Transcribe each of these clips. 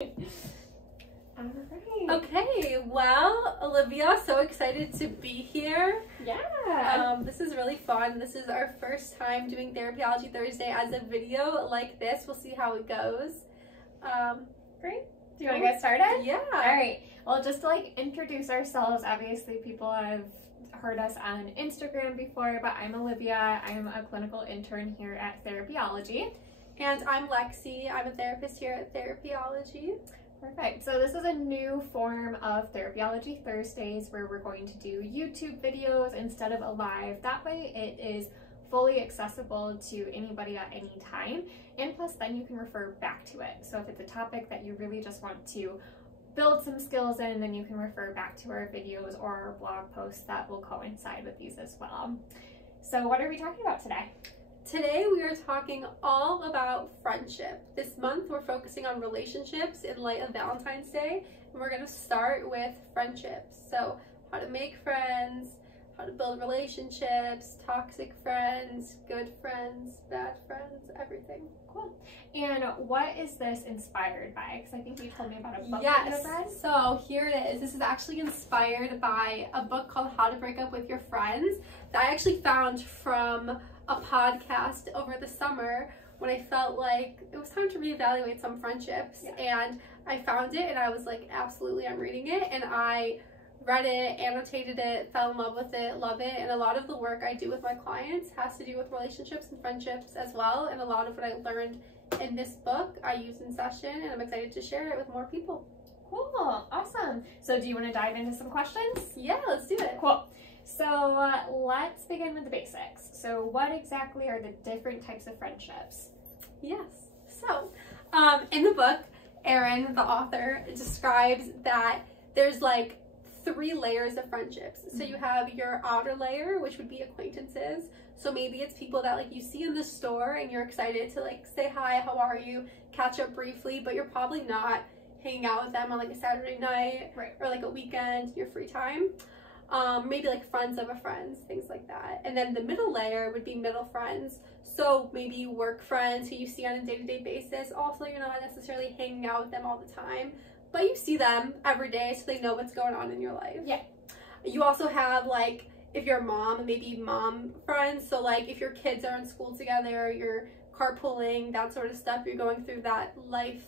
Alright. Okay, well, Olivia, so excited to be here. Yeah. This is really fun. This is our first time doing Therapyology Thursday as a video like this. We'll see how it goes. Great. Do you want to get started? Yeah. Alright. Well, just to introduce ourselves, obviously people have heard us on Instagram before, but I'm Olivia. I'm a clinical intern here at Therapyology. And I'm Lexie. I'm a therapist here at Therapyology. Perfect. So this is a new form of Therapyology Thursdays where we're going to do YouTube videos instead of a live. That way it is fully accessible to anybody at any time. And plus then you can refer back to it. So if it's a topic that you really just want to build some skills in, then you can refer back to our videos or our blog posts that will coincide with these as well. So what are we talking about today? Today we are talking all about friendship. This month we're focusing on relationships in light of Valentine's Day, and we're going to start with friendships. So how to make friends, how to build relationships, toxic friends, good friends, bad friends, everything. Cool. And what is this inspired by? Because I think you told me about a book yes. that you read. So here it is. This is actually inspired by a book called How to Break Up with Your Friends that I actually found from a podcast over the summer when I felt like it was time to reevaluate some friendships. Yeah. And I found it and I was like, absolutely, I'm reading it. And I read it, annotated it, fell in love with it, love it. And a lot of the work I do with my clients has to do with relationships and friendships as well. And a lot of what I learned in this book I use in session, and I'm excited to share it with more people. Cool. Awesome. So do you want to dive into some questions? Yeah, let's do it. Cool. So let's begin with the basics. So what exactly are the different types of friendships? Yes. So in the book, Erin, the author, describes that there's like 3 layers of friendships. So you have your outer layer, which would be acquaintances. So maybe it's people that like you see in the store and you're excited to like say hi, how are you, catch up briefly, but you're probably not hanging out with them on like a Saturday night, right, or like a weekend, your free time. Maybe like friends of a friends, things like that. And then the middle layer would be middle friends. So maybe work friends who you see on a day-to-day basis. Also, you're not necessarily hanging out with them all the time, but you see them every day so they know what's going on in your life. Yeah. You also have like, if you're a mom, maybe mom friends. So like if your kids are in school together, you're carpooling, that sort of stuff, you're going through that life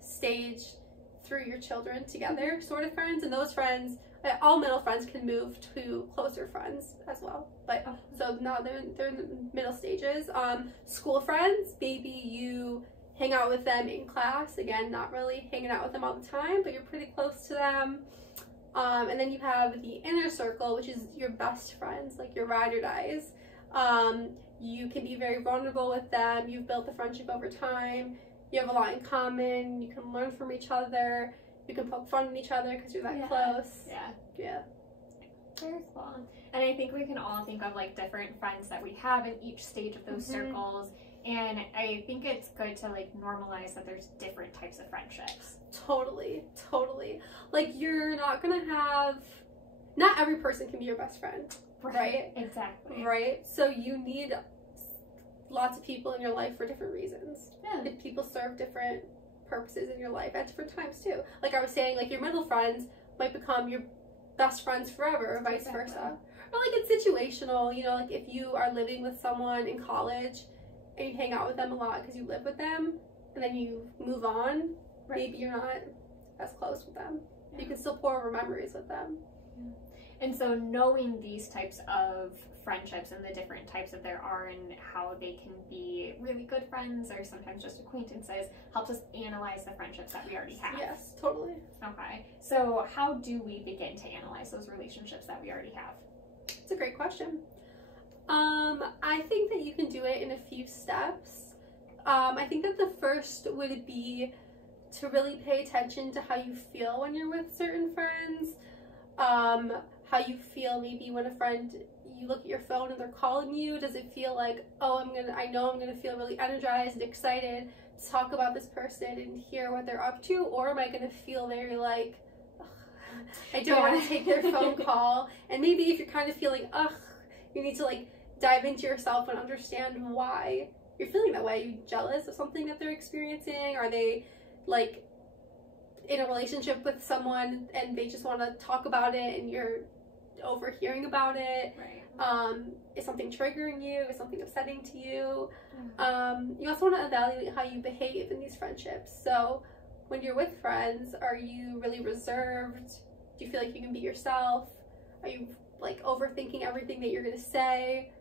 stage through your children together, sort of friends. And those friends, all middle friends can move to closer friends as well, but so now they're in the middle stages. School friends, maybe you hang out with them in class, again, not really hanging out with them all the time, but you're pretty close to them. And then you have the inner circle, which is your best friends, like your ride or dies. You can be very vulnerable with them. You've built the friendship over time. You have a lot in common. You can learn from each other. You can poke fun at each other because you're that close. Yeah. Yeah. Very cool. And I think we can all think of like different friends that we have in each stage of those circles. And I think it's good to like normalize that there's different types of friendships. Totally, totally. Like you're not gonna have, not every person can be your best friend, right? Exactly. Right? So you need lots of people in your life for different reasons. Yeah. People serve different purposes in your life at different times too. Like I was saying, like your middle friends might become your best friends forever, or vice versa. Or like it's situational, you know, like if you are living with someone in college and you hang out with them a lot because you live with them and then you move on, maybe you're not as close with them. Yeah. You can still pour over memories with them. Yeah. And so knowing these types of friendships and the different types that there are and how they can be really good friends or sometimes just acquaintances helps us analyze the friendships that we already have. Yes, totally. Okay. So how do we begin to analyze those relationships that we already have? It's a great question. I think that you can do it in a few steps. I think that the first would be to really pay attention to how you feel when you're with certain friends. How you feel maybe when a friend, you look at your phone and they're calling you. Does it feel like, oh, I know I'm gonna feel really energized and excited to talk about this person and hear what they're up to? Or am I gonna feel very like, I don't want to take their phone call? And maybe if you're kind of feeling, you need to like dive into yourself and understand why you're feeling that way. Are you jealous of something that they're experiencing? Are they like in a relationship with someone and they just want to talk about it and you're overhearing about it. Right. Is something triggering you? Is something upsetting to you? You also want to evaluate how you behave in these friendships. So when you're with friends, are you really reserved? Do you feel like you can be yourself? Are you like overthinking everything that you're going to say?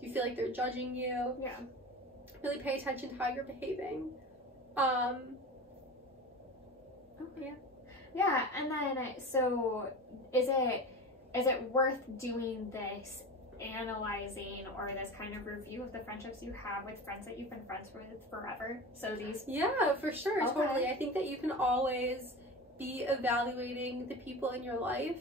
Do you feel like they're judging you? Yeah. Really pay attention to how you're behaving. Yeah. Yeah, and then so is it worth doing this analyzing or this kind of review of the friendships you have with friends that you've been friends with forever? So these For sure. Okay. Totally. I think that you can always be evaluating the people in your life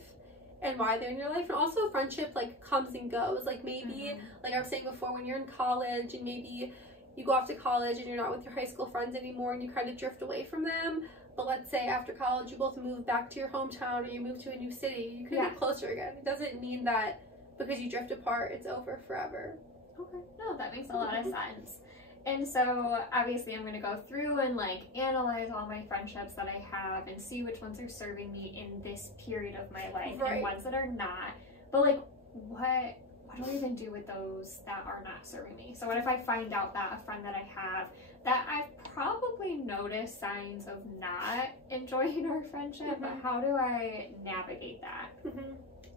and why they're in your life, and also friendship like comes and goes. Like maybe like I was saying before, when you're in college and maybe you go off to college and you're not with your high school friends anymore and you kind of drift away from them. But let's say after college you both move back to your hometown or you move to a new city, you can get closer again. It doesn't mean that because you drift apart it's over forever. Okay. No, that makes a lot of sense. And so obviously I'm going to go through and like analyze all my friendships that I have and see which ones are serving me in this period of my life and ones that are not. But like what do I even do with those that are not serving me? So what if I find out that a friend that I have that I've probably noticed signs of not enjoying our friendship, but how do I navigate that?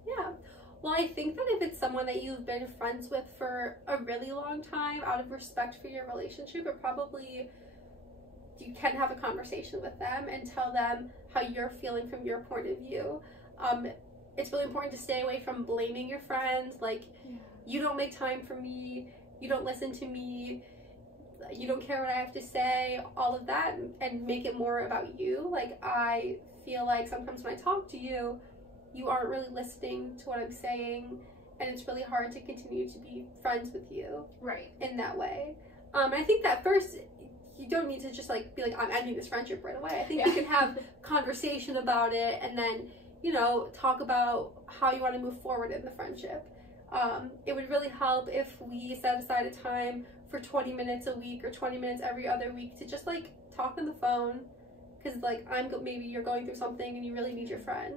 Yeah. Well, I think that if it's someone that you've been friends with for a really long time, out of respect for your relationship, it probably, you can have a conversation with them and tell them how you're feeling from your point of view. It's really important to stay away from blaming your friends, like, you don't make time for me, you don't listen to me, you don't care what I have to say, all of that, and make it more about you. Like, I feel like sometimes when I talk to you, you aren't really listening to what I'm saying, and it's really hard to continue to be friends with you in that way. I think that first, you don't need to just like be like, I'm ending this friendship right away. I think you can have conversation about it and then, you know, talk about how you want to move forward in the friendship. It would really help if we set aside a time for 20 minutes a week or 20 minutes every other week to just like talk on the phone, because like maybe you're going through something and you really need your friend.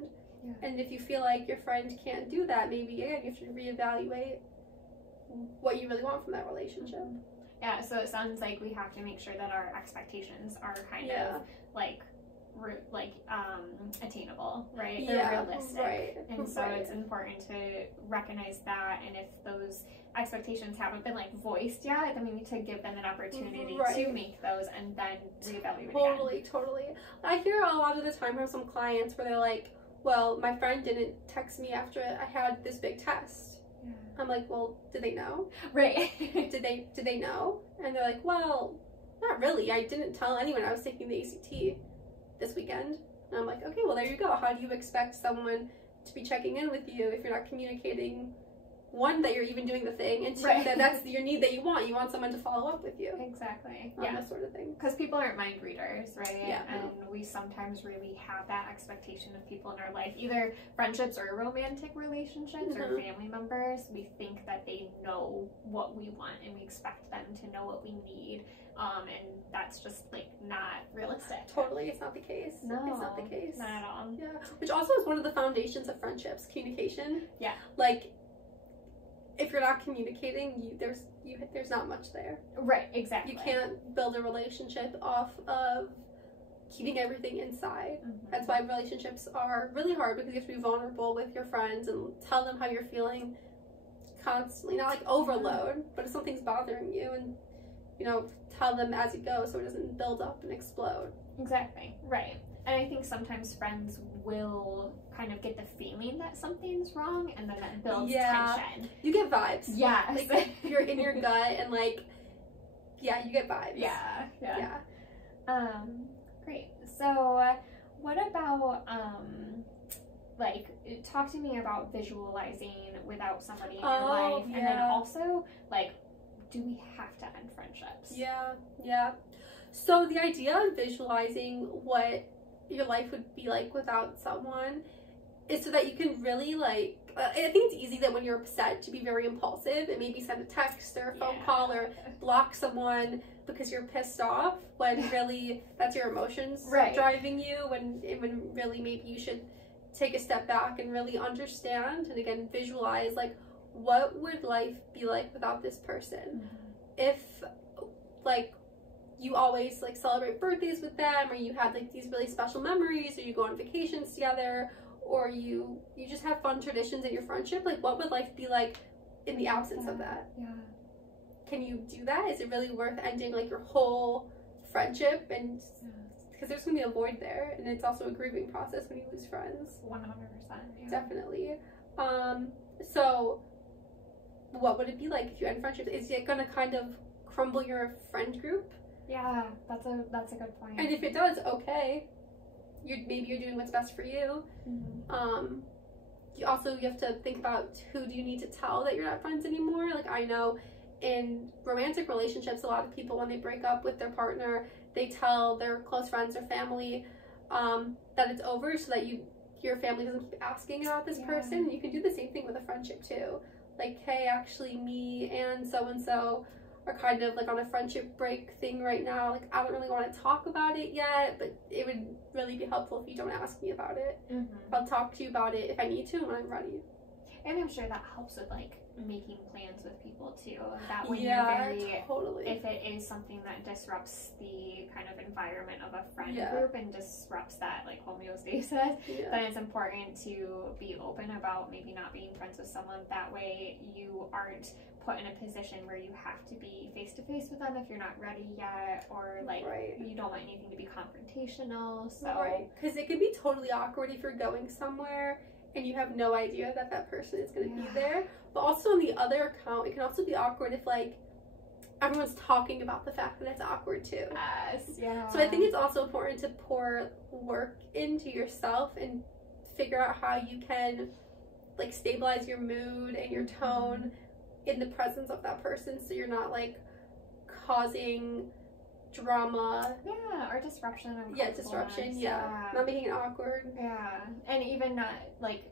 And if you feel like your friend can't do that, maybe again you have to reevaluate what you really want from that relationship. Yeah, so it sounds like we have to make sure that our expectations are kind of like attainable, right? They're realistic. And so it's important to recognize that, and if those expectations haven't been like voiced yet, then we need to give them an opportunity to make those and then reevaluate again. Totally. I hear a lot of the time from some clients where they're like, well, my friend didn't text me after I had this big test. I'm like, well, did they know? Right. Did they know? And they're like, well, not really. I didn't tell anyone I was taking the ACT this weekend. And I'm like, okay, well, there you go. How do you expect someone to be checking in with you if you're not communicating, one, that you're even doing the thing, and two, that that's your need that you want. You want someone to follow up with you. Exactly. That sort of thing. Because people aren't mind readers, right? Yeah. And we sometimes really have that expectation of people in our life, either friendships or romantic relationships or family members. We think that they know what we want and we expect them to know what we need. And that's just like not realistic. Totally, it's not the case. No, it's not the case. Not at all. Yeah, which also is one of the foundations of friendships, communication. Yeah. Like, if you're not communicating, there's not much there. Right, exactly. You can't build a relationship off of keeping everything inside. That's why relationships are really hard, because you have to be vulnerable with your friends and tell them how you're feeling constantly. Not like overload, but if something's bothering you, and you know, tell them as you go so it doesn't build up and explode. Exactly. Right. And I think sometimes friends will kind of get the feeling that something's wrong, and then that builds tension. You get vibes. Yes. Like, you're in your gut, and like, you get vibes. Yeah. Great. So, what about, like, talk to me about visualizing without somebody in your life, and then also, like, do we have to end friendships? Yeah. So the idea of visualizing what your life would be like without someone is so that you can really like, I think it's easy that when you're upset to be very impulsive and maybe send a text or a phone call or block someone, because you're pissed off, when really that's your emotions driving you, when really maybe you should take a step back and really understand, and again visualize, like, what would life be like without this person? If like you always like celebrate birthdays with them, or you have like these really special memories, or you go on vacations together, or you just have fun traditions in your friendship, like what would life be like in the absence of that? Can you do that? Is it really worth ending like your whole friendship? And because there's gonna be a void there, and it's also a grieving process when you lose friends. 100%. Definitely. So what would it be like if you end friendships? Is it gonna kind of crumble your friend group? Yeah, that's a good point. And if it does, okay, maybe you're doing what's best for you. You have to think about, who do you need to tell that you're not friends anymore? Like, I know in romantic relationships, a lot of people, when they break up with their partner, they tell their close friends or family that it's over, so that your family doesn't keep asking about this person. You can do the same thing with a friendship too. Like, hey, actually me and so are kind of like on a friendship break thing right now. Like, I don't really want to talk about it yet, but it would really be helpful if you don't ask me about it. I'll talk to you about it if I need to and when I'm ready. And I'm sure that helps with like making plans with people too. That when you're very, totally. If it is something that disrupts the kind of environment of a friend group and disrupts that like homeostasis, then it's important to be open about maybe not being friends with someone. That way you aren't put in a position where you have to be face to face with them if you're not ready yet, or like you don't want anything to be confrontational. So because it could be totally awkward if you're going somewhere and you have no idea that that person is going to be there. But also on the other account, it can also be awkward if like everyone's talking about the fact that it's awkward too. So I think it's also important to pour work into yourself and figure out how you can like stabilize your mood and your tone in the presence of that person, so you're not like causing drama or disruption disruption not making it awkward and even not like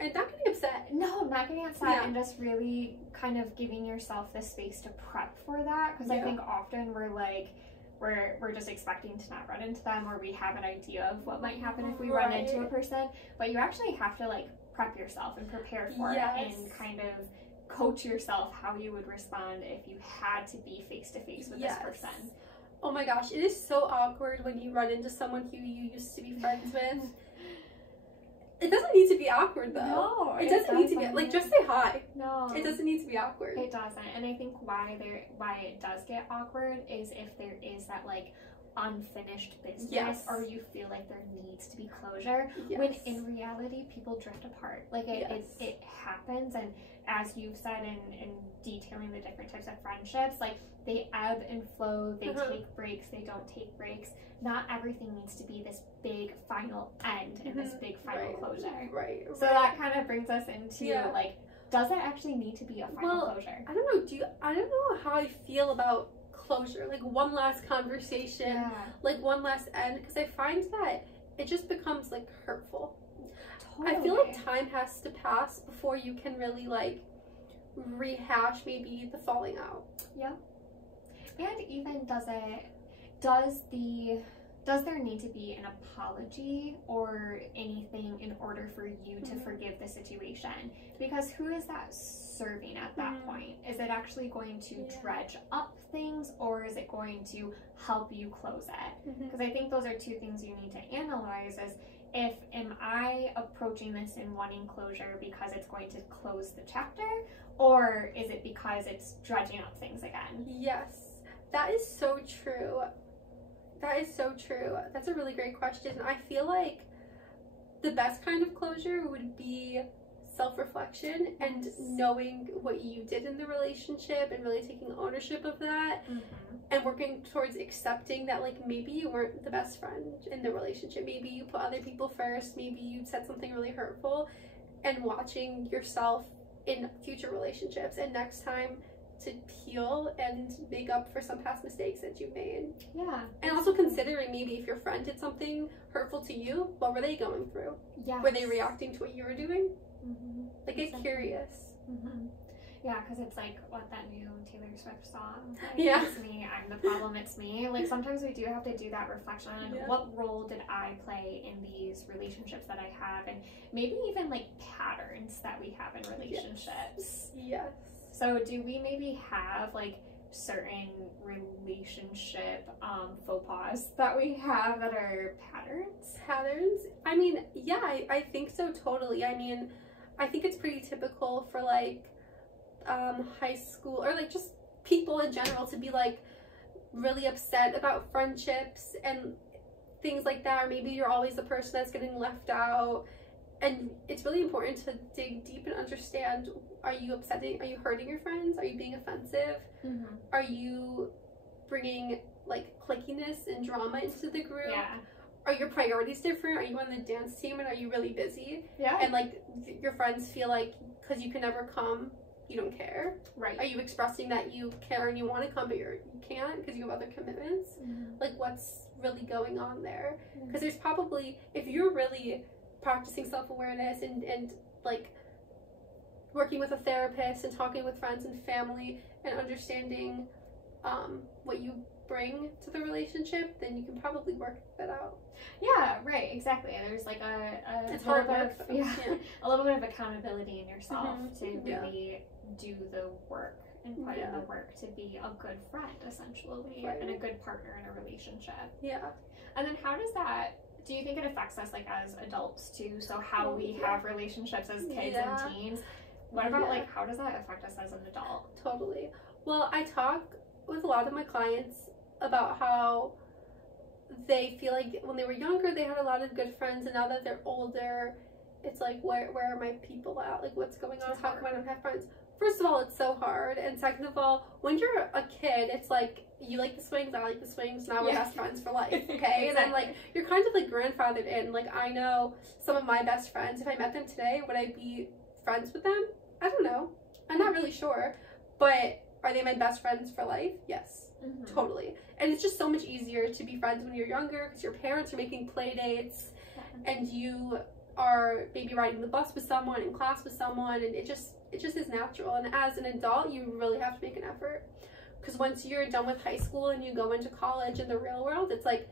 and not getting upset not getting upset and just really kind of giving yourself the space to prep for that, because I think often we're like we're just expecting to not run into them, or we have an idea of what might happen if we run into a person, but you actually have to like prep yourself and prepare for it and kind of coach yourself how you would respond if you had to be face to face with this person. Oh my gosh, it is so awkward when you run into someone who you used to be friends with. It doesn't need to be awkward though. No, it doesn't need to be like, just say hi. No, it doesn't need to be awkward. It doesn't. And I think why it does get awkward is if there is that like unfinished business, or you feel like there needs to be closure, when in reality people drift apart. Like it happens, and as you've said in detailing the different types of friendships, like they ebb and flow, they take breaks, they don't take breaks. Not everything needs to be this big final end and this big final closure. So that kind of brings us into like, does it actually need to be a final closure? I don't know. I don't know how I feel about closure, like one last conversation, like one last end, because I find that it just becomes like hurtful. I feel like time has to pass before you can really like rehash maybe the falling out. And even does there need to be an apology or anything in order for you to forgive the situation? Because who is that serving at that point? Is it actually going to dredge up things, or is it going to help you close it? Because I think those are two things you need to analyze, is am I approaching this in wanting closure because it's going to close the chapter, or is it because it's dredging up things again? Yes, that is so true. That is so true. That's a really great question. I feel like the best kind of closure would be self-reflection and knowing what you did in the relationship and really taking ownership of that and working towards accepting that like maybe you weren't the best friend in the relationship. Maybe you put other people first. Maybe you said something really hurtful, and watching yourself in future relationships and next time to heal and make up for some past mistakes that you made. And also considering maybe if your friend did something hurtful to you, what were they going through? Were they reacting to what you were doing? Like, get curious. Yeah, because it's like what that new Taylor Swift song. Like, Yeah. It's me, I'm the problem, it's me. Like sometimes we do have to do that reflection on what role did I play in these relationships that I have, and maybe even like patterns that we have in relationships. Yes. So do we maybe have like certain relationship faux pas that we have that are patterns? Patterns? I mean, yeah, I think so, totally. I mean, I think it's pretty typical for like high school or like just people in general to be like really upset about friendships and things like that, or maybe you're always the person that's getting left out, and it's really important to dig deep and understand, are you upsetting, are you hurting your friends, are you being offensive, are you bringing like clickiness and drama into the group, are your priorities different, are you on the dance team and are you really busy, and like your friends feel like because you can never come you don't care, are you expressing that you care and you want to come but you can't because you have other commitments, like what's really going on there, because there's probably, if you're really practicing self-awareness and like working with a therapist and talking with friends and family and understanding what you bring to the relationship, then you can probably work that out. Yeah, right, exactly. There's like a it's hard little work, bit of, a little bit of accountability in yourself to really do the work and put in the work to be a good friend, essentially, and a good partner in a relationship. And then how does that, do you think it affects us like as adults too? So how we have relationships as kids and teens. What about like how does that affect us as an adult? Totally. Well, I talk with a lot of my clients about how they feel like when they were younger they had a lot of good friends, and now that they're older it's like where are my people at? Like what's going on? How come I don't have friends? First of all, it's so hard, and second of all, when you're a kid, it's like you like the swings, I like the swings, now we're best friends for life, okay? And then like you're kind of like grandfathered in. Like I know some of my best friends, if I met them today, would I be friends with them? I don't know. I'm not really sure. But are they my best friends for life? Yes, totally. And it's just so much easier to be friends when you're younger because your parents are making play dates and you are maybe riding the bus with someone, in class with someone, and it just is natural. And as an adult, you really have to make an effort, because once you're done with high school and you go into college and the real world, it's like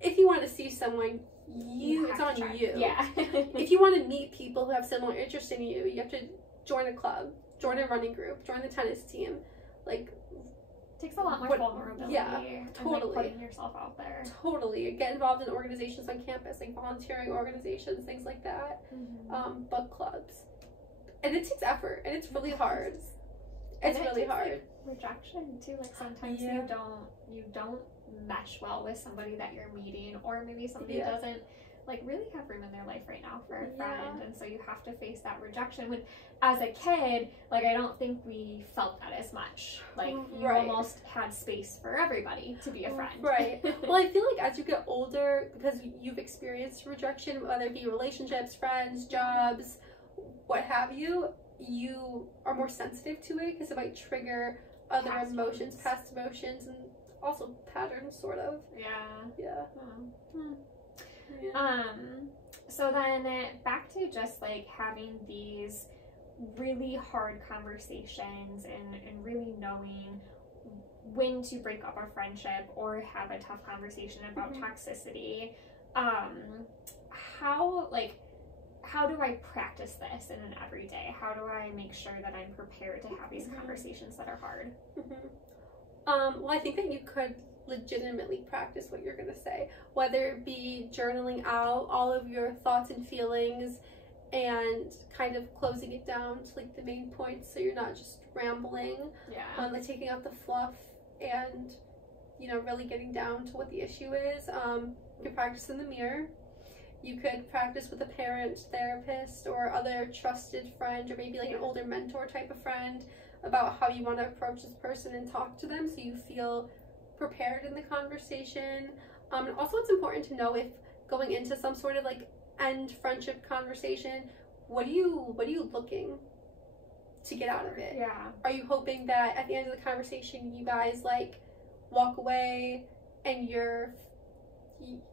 if you want to see someone, it's on you. If you want to meet people who have similar interests in you, you have to join a club, join a running group, join the tennis team. Like it takes a lot more vulnerability. Totally. And, like, putting yourself out there. Totally. Get involved in organizations on campus, like volunteering organizations, things like that. Book clubs. And it takes effort, and it's really hard. It's really hard. Like, rejection too. Like sometimes you don't mesh well with somebody that you're meeting, or maybe somebody doesn't like really have room in their life right now for a friend, and so you have to face that rejection. When as a kid, like I don't think we felt that as much. Like you almost had space for everybody to be a friend. Well, I feel like as you get older, because you've experienced rejection, whether it be relationships, friends, jobs, what have you, you are more sensitive to it because it might trigger other emotions, past emotions, and also patterns, sort of. So then back to just like having these really hard conversations and really knowing when to break up a friendship or have a tough conversation about toxicity. How do I practice this in an everyday? How do I make sure that I'm prepared to have these conversations that are hard? Well, I think that you could legitimately practice what you're going to say, whether it be journaling out all of your thoughts and feelings and kind of closing it down to like the main points so you're not just rambling, like taking out the fluff and, you know, really getting down to what the issue is. You can practice in the mirror. You could practice with a parent, therapist, or other trusted friend, or maybe like an older mentor type of friend, about how you want to approach this person and talk to them so you feel prepared in the conversation. And also it's important to know, if going into some sort of like end friendship conversation, what are you looking to get out of it? Are you hoping that at the end of the conversation you guys like walk away and you're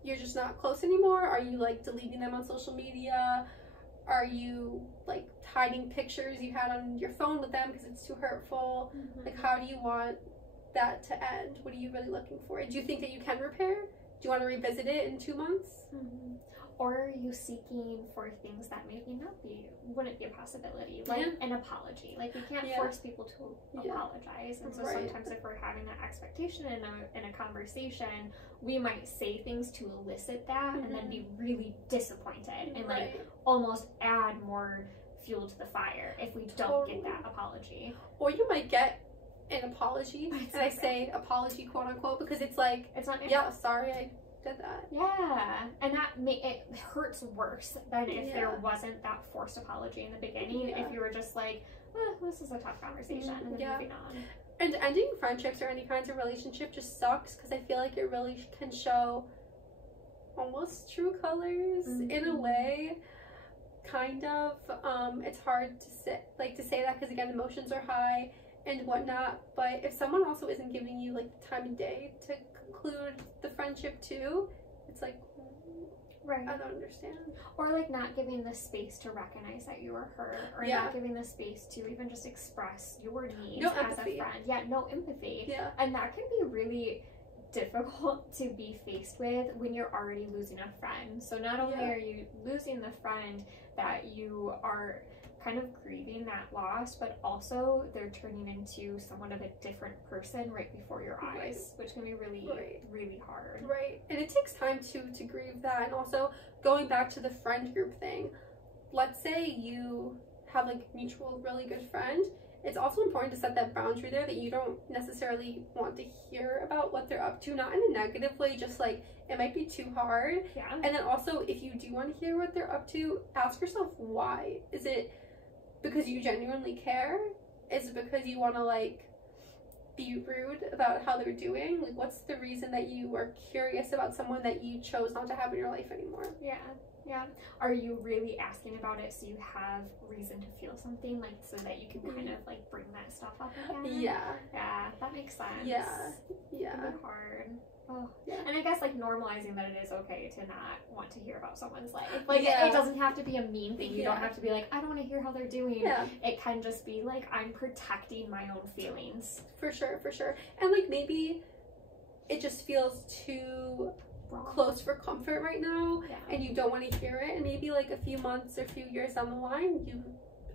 just not close anymore? Are you like deleting them on social media? Are you like hiding pictures you had on your phone with them because it's too hurtful? Like, how do you want that to end? What are you really looking for? Do you think that you can repair? Do you want to revisit it in 2 months? Or are you seeking for things that maybe wouldn't be a possibility, like an apology? Like, we can't force people to apologize, and so sometimes if we're having that expectation in a conversation, we might say things to elicit that, and then be really disappointed, and like almost add more fuel to the fire if we don't get that apology. Or you might get an apology, and I say apology quote unquote because it's like, it's not sorry I did that. And that it hurts worse than if there wasn't that forced apology in the beginning. If you were just like, this is a tough conversation, and then moving on. And ending friendships or any kinds of relationship just sucks because I feel like it really can show almost true colors in a way, kind of. It's hard to say that because again, emotions are high and whatnot, but if someone also isn't giving you like the time of day to conclude the friendship too, it's like, I don't understand. Or like not giving the space to recognize that you were hurt, or not giving the space to even just express your needs as a friend. No empathy. And that can be really difficult to be faced with when you're already losing a friend. So not only are you losing the friend that you are kind of grieving that loss, but also they're turning into somewhat of a different person right before your eyes, which can be really really hard. And it takes time to grieve that. And also going back to the friend group thing, let's say you have like mutual really good friend, it's also important to set that boundary there that you don't necessarily want to hear about what they're up to, not in a negative way, just like it might be too hard. And then also, if you do want to hear what they're up to, ask yourself why. Is it because you genuinely care? Is it because you want to like be rude about how they're doing? Like, what's the reason that you are curious about someone that you chose not to have in your life anymore? Are you really asking about it so you have reason to feel something, like so that you can kind of like bring that stuff up again? That makes sense. It's hard. And I guess like normalizing that it is okay to not want to hear about someone's life. Like it doesn't have to be a mean thing. You don't have to be like, I don't want to hear how they're doing. It can just be like, I'm protecting my own feelings. For sure. And like maybe it just feels too close for comfort right now, and you don't want to hear it, and maybe like a few months or a few years down the line you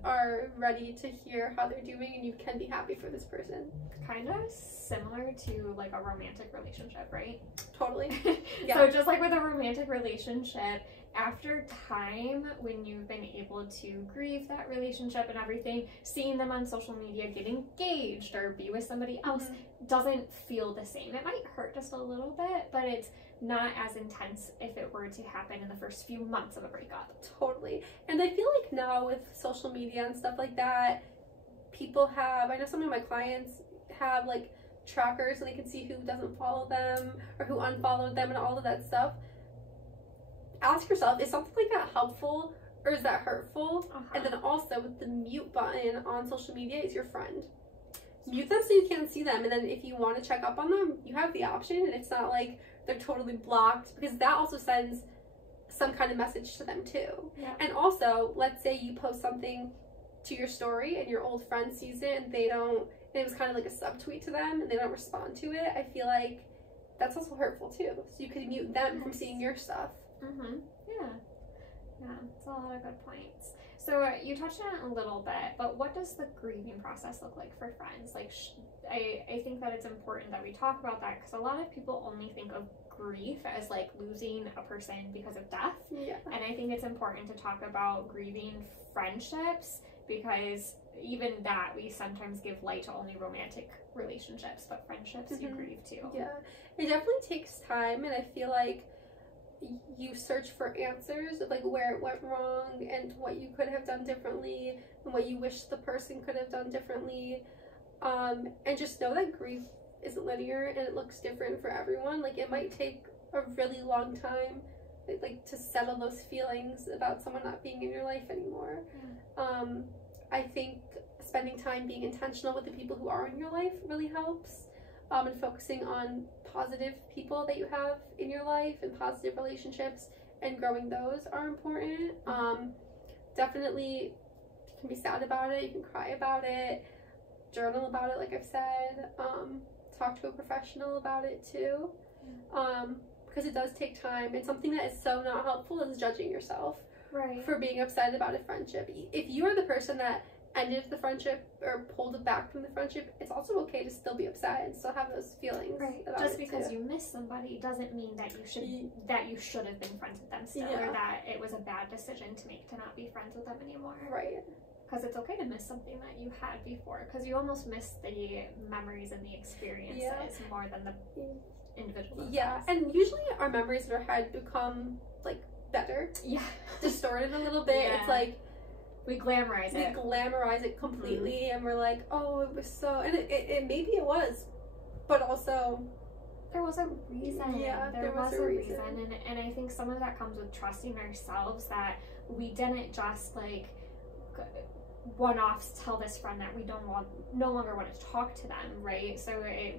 are ready to hear how they're doing and you can be happy for this person. Kind of similar to like a romantic relationship, right? Totally. So just like with a romantic relationship, after time, when you've been able to grieve that relationship and everything, seeing them on social media get engaged or be with somebody else doesn't feel the same. It might hurt just a little bit, but it's not as intense if it were to happen in the first few months of a breakup. Totally. And I feel like now with social media and stuff like that, people have, I know some of my clients have like trackers so they can see who doesn't follow them or who unfollowed them and all of that stuff. Ask yourself, is something like that helpful or is that hurtful? And then also with the mute button on social media is your friend. Mute them so you can't see them, and then if you want to check up on them, you have the option, and it's not like they're totally blocked, because that also sends some kind of message to them too. And also, let's say you post something to your story and your old friend sees it and it was kind of like a subtweet to them and they don't respond to it. I feel like that's also hurtful too. So you could mute them from seeing your stuff. It's a lot of good points. So you touched on it a little bit, but what does the grieving process look like for friends? Like, I think that it's important that we talk about that, because a lot of people only think of grief as like losing a person because of death. And I think it's important to talk about grieving friendships, because even that, we sometimes give light to only romantic relationships, but friendships you grieve too. It definitely takes time, and I feel like you search for answers of like where it went wrong and what you could have done differently and what you wish the person could have done differently, and just know that grief isn't linear and it looks different for everyone. Like, it might take a really long time like to settle those feelings about someone not being in your life anymore. I think spending time being intentional with the people who are in your life really helps, and focusing on positive people that you have in your life and positive relationships and growing those are important. definitely you can be sad about it, you can cry about it, journal about it, like I've said, talk to a professional about it too, because it does take time. And something that is so not helpful is judging yourself for being upset about a friendship. If you are the person that ended the friendship or pulled it back from the friendship, it's also okay to still be upset and still have those feelings. About just it because too. you miss somebody doesn't mean that you should have been friends with them still, or that it was a bad decision to make to not be friends with them anymore. Because it's okay to miss something that you had before, because you almost miss the memories and the experiences more than the individual themselves. And usually our memories in our head become like better, distorted a little bit. It's like we glamorize it completely, and we're like, oh, it was so, and it maybe it was, but also there was a reason. There was a reason. And I think some of that comes with trusting ourselves, that we didn't just like one-offs tell this friend that we no longer want to talk to them, right? So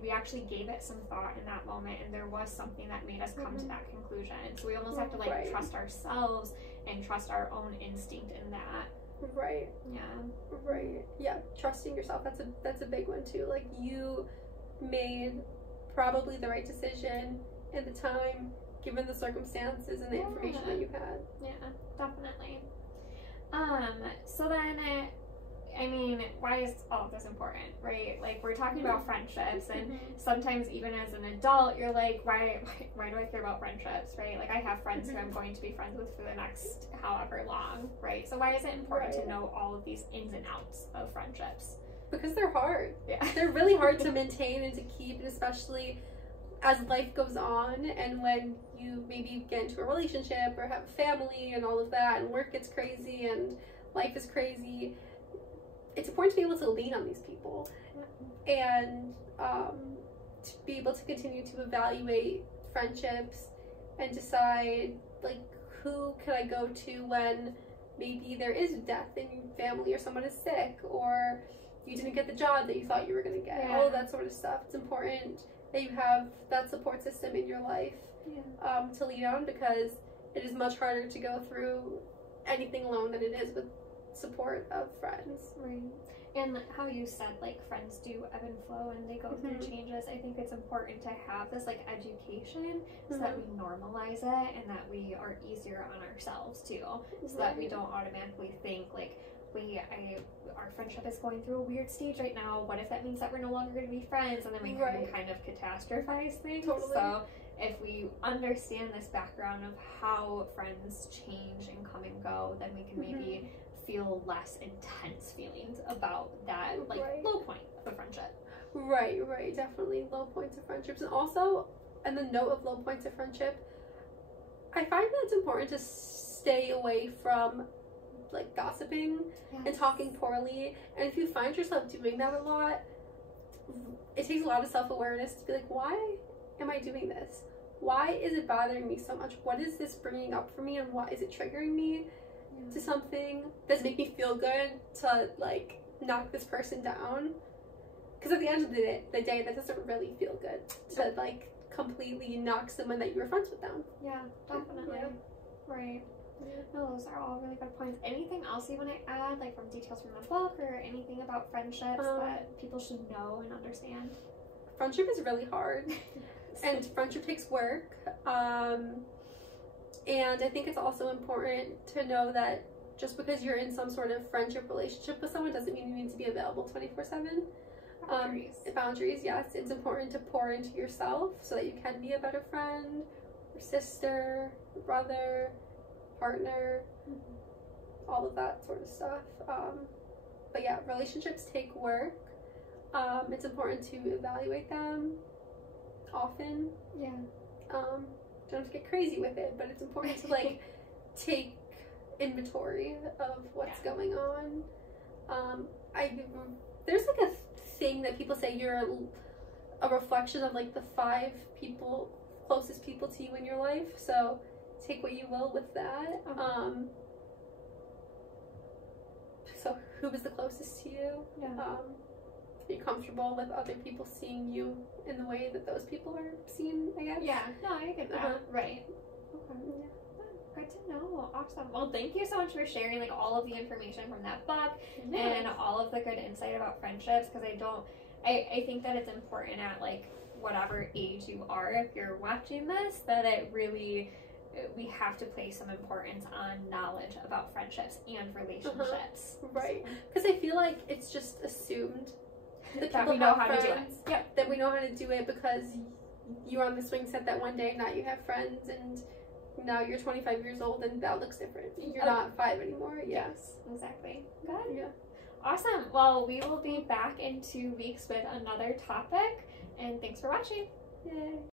we actually gave it some thought in that moment, and there was something that made us come to that conclusion. So we almost have to like trust ourselves and trust our own instinct in that. Trusting yourself, that's a big one too. Like, you made probably the right decision in the time, given the circumstances and the information that you had. Definitely. So then, I mean, why is all of this important, right? Like, we're talking about friendships, and sometimes even as an adult, you're like, why do I care about friendships, right? Like, I have friends who I'm going to be friends with for the next however long, right? So why is it important to know all of these ins and outs of friendships? Because they're hard. They're really hard to maintain and to keep, and especially as life goes on, and when you maybe get into a relationship or have a family and all of that, and work gets crazy and life is crazy, it's important to be able to lean on these people and to be able to continue to evaluate friendships and decide, like, who can I go to when maybe there is death in your family, or someone is sick, or you didn't get the job that you thought you were going to get. All of that sort of stuff. It's important that you have that support system in your life to lean on, because it is much harder to go through anything alone than it is with support of friends. And how you said, like, friends do ebb and flow and they go through changes. I think it's important to have this, like, education so that we normalize it, and that we are easier on ourselves too, so that we don't automatically think like, our friendship is going through a weird stage right now. What if that means that we're no longer going to be friends? And then we can kind of catastrophize things. So if we understand this background of how friends change and come and go, then we can maybe feel less intense feelings about that, like, low point of a friendship. Definitely low points of friendships. And also, on the note of low points of friendship, I find that it's important to stay away from, like, gossiping and talking poorly. And if you find yourself doing that a lot, it takes a lot of self-awareness to be like, why am I doing this? Why is it bothering me so much? What is this bringing up for me, and why is it triggering me to something? Does it make me feel good to, like, knock this person down? Because at the end of the day, that doesn't really feel good to, like, completely knock someone that you were friends with down. Definitely. No, those are all really good points. Anything else you want to add, like, from details from the book, or anything about friendships that people should know and understand? Friendship is really hard, and friendship takes work. And I think it's also important to know that just because you're in some sort of friendship relationship with someone doesn't mean you need to be available 24/7. Boundaries, yes. It's important to pour into yourself so that you can be a better friend, or sister, or brother, partner, all of that sort of stuff. But yeah, relationships take work. It's important to evaluate them often. Don't have to get crazy with it, but it's important to, like, take inventory of what's going on. There's, like, a thing that people say you're a reflection of, like, the 5 people, closest people to you in your life, so take what you will with that. So who was the closest to you? Are you comfortable with other people seeing you in the way that those people are seen, I guess? No, I get that. Good to know. Awesome. Well, thank you so much for sharing like all of the information from that book and all of the good insight about friendships, because I think that it's important at like whatever age you are, if you're watching this, that we have to place some importance on knowledge about friendships and relationships. Right. Because I feel like it's just assumed that we know how to do it. Yep. That we know how to do it because you were on the swing set that one day, now you have friends, and now you're 25 years old and that looks different. You're not 5 anymore. Yes, exactly. Good. Yeah. Awesome. Well, we will be back in 2 weeks with another topic, and thanks for watching. Yay.